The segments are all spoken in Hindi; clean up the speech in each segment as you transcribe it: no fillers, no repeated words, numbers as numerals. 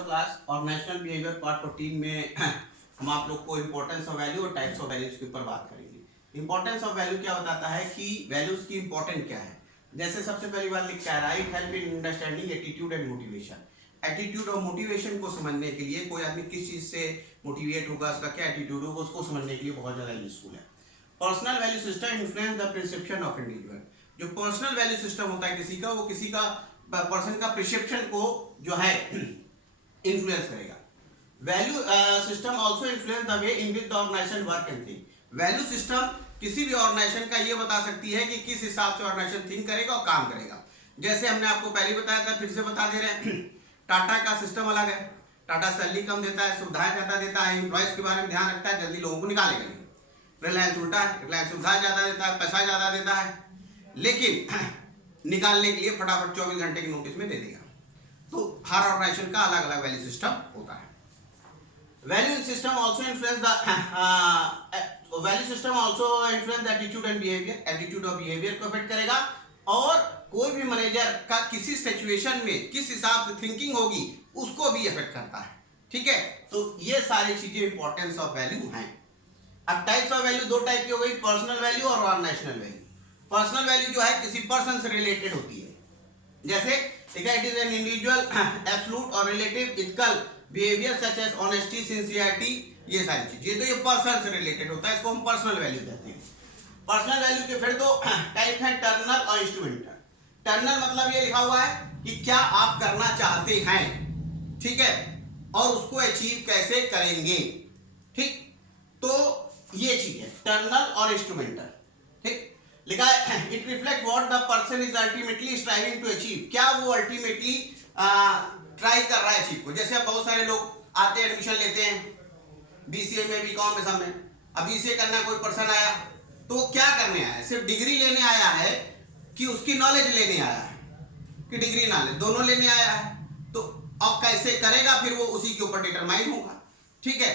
क्लास और नेशनल बिहेवियर पार्ट 14 में हम आप लोग को इंपॉर्टेंस ऑफ वैल्यू और टाइप्स ऑफ वैल्यूज के ऊपर बात करेंगे। इंपॉर्टेंस ऑफ वैल्यू क्या बताता है कि वैल्यूज की इंपॉर्टेंट क्या है। जैसे सबसे पहली बात लिखा है right help in understanding attitude and motivation. Attitude और मोटिवेशन को समझने के लिए कोई आदमी किस चीज से मोटिवेट होगा, उसका क्या एटीट्यूड होगा, उसको समझने के लिए बहुत ज्यादा यूजफुल है। Personal value system influence the perception of individual. जो पर्सनल वैल्यू सिस्टम होता है किसी का, वो किसी का पर्सन का परसेप्शन को जो है इन्फ्लुएंस करेगा। Value system also influence the way in which the organisation work and think. Value system किसी भी ऑर्गेनाइजेशन का ये बता सकती है कि किस हिसाब से ऑर्गेनाइजेशन थिंक करेगा और काम करेगा। जैसे हमने आपको पहले बताया था, फिर से बता दे रहे हैं, टाटा का सिस्टम अलग है। टाटा सैलरी कम देता है, सुविधाएं ज्यादा देता है, एम्प्लॉयज के बारे में ध्यान रखता है, जल्दी लोगों को निकालेगा नहीं। रिलायंस उल्टा है, रिलायंस सुविधाएं ज्यादा देता है, पैसा ज्यादा देता है, लेकिन निकालने के लिए फटाफट 24 घंटे की नोटिस में दे देगा। तो हर ऑर्गेनाइजेशन का अलग अलग वैल्यू सिस्टम होता है। Value system also influence the value system also influence the attitude and behaviour. Attitude और बिहेवियर को अफेक्ट करेगा, और कोई भी मैनेजर का किसी सिचुएशन में किस हिसाब से थिंकिंग होगी उसको भी अफेक्ट करता है। ठीक है, तो ये सारी चीजें इंपॉर्टेंस ऑफ वैल्यू हैं। अब टाइप्स ऑफ वैल्यू दो टाइप की हो गई, पर्सनल वैल्यू और ऑर्गेनाइजेशनल वैल्यू। पर्सनल वैल्यू जो है किसी पर्सन से रिलेटेड होती है। जैसे ठीक है, it is an individual absolute और relative ethical behaviour such as honesty, sincerity, ये सारी चीजें, तो ये पर्सन से रिलेटेड होता है, इसको हम पर्सनल वैल्यू कहते हैं। पर्सनल वैल्यू के फिर दो टाइप है, टर्मिनल और इंस्ट्रूमेंटल। टर्मिनल मतलब ये लिखा हुआ है कि क्या आप करना चाहते हैं, ठीक है, और उसको अचीव कैसे करेंगे। ठीक, तो ये चीज है टर्मिनल और इंस्ट्रूमेंटल। ठीक, लिखा है it reflect what the person is ultimately striving to achieve. क्या वो अल्टीमेटली ट्राई कर रहा है अचीव को। जैसे अब बहुत सारे लोग आते हैं, एडमिशन लेते हैं बीसीए में, बीकॉम में, सब में। अब बीसीए करना कोई पर्सन आया तो क्या करने आया है, सिर्फ डिग्री लेने आया है कि उसकी नॉलेज लेने आया है, कि डिग्री नॉलेज दोनों लेने आया है। तो अब कैसे करेगा फिर वो उसी के ऊपर डिटरमाइन होगा। ठीक है,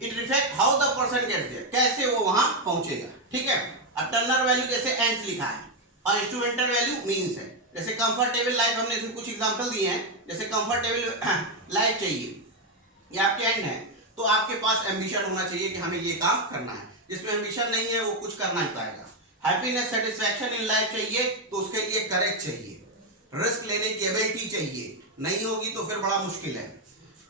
it reflect how the person gets there, कैसे वो वहां पहुंचेगा। ठीक है, अब टर्नर वैल्यू जैसे एंड्स लिखा है और इंस्ट्रूमेंटल वैल्यू मींस है। जैसे कंफर्टेबल लाइफ, हमने इसमें कुछ एग्जांपल दिए हैं। जैसे कंफर्टेबल लाइफ चाहिए, ये आपके एंड है, तो आपके पास एम्बिशन होना चाहिए कि हमें ये काम करना है। जिसमें एम्बिशन नहीं है वो कुछ करना ही पाएगा। हैप्पीनेस, सेटिस्फैक्शन इन लाइफ चाहिए तो उसके लिए करेक्ट चाहिए, रिस्क लेने की एबिलिटी चाहिए, नहीं होगी तो फिर बड़ा मुश्किल है।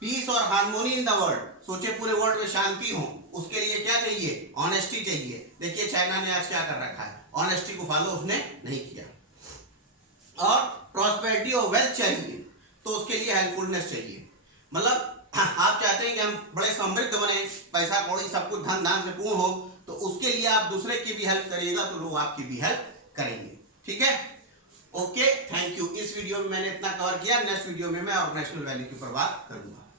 पीस और हार्मोनी इन द वर्ल्ड, सोचे पूरे वर्ल्ड में शांति हो, उसके लिए क्या चाहिए, ऑनेस्टी चाहिए। देखिए चाइना ने आज क्या कर रखा है, ऑनेस्टी को फॉलो उसने नहीं किया। और प्रॉस्पेरिटी और वेल्थ चाहिए तो उसके लिए हेल्पफुलनेस चाहिए। मतलब आप चाहते हैं कि हम बड़े समृद्ध बने, पैसा कौड़ी सब कुछ धन धान से पूर्ण हो, तो उसके लिए आप दूसरे की भी हेल्प करिएगा तो लोग आपकी भी हेल्प करेंगे। ठीक है, ओके, थैंक यू। इस वीडियो में मैंने इतना कवर किया, नेक्स्ट वीडियो में मैं ऑर्गेनाइजेशनल वैल्यू की ऊपर बात करूंगा।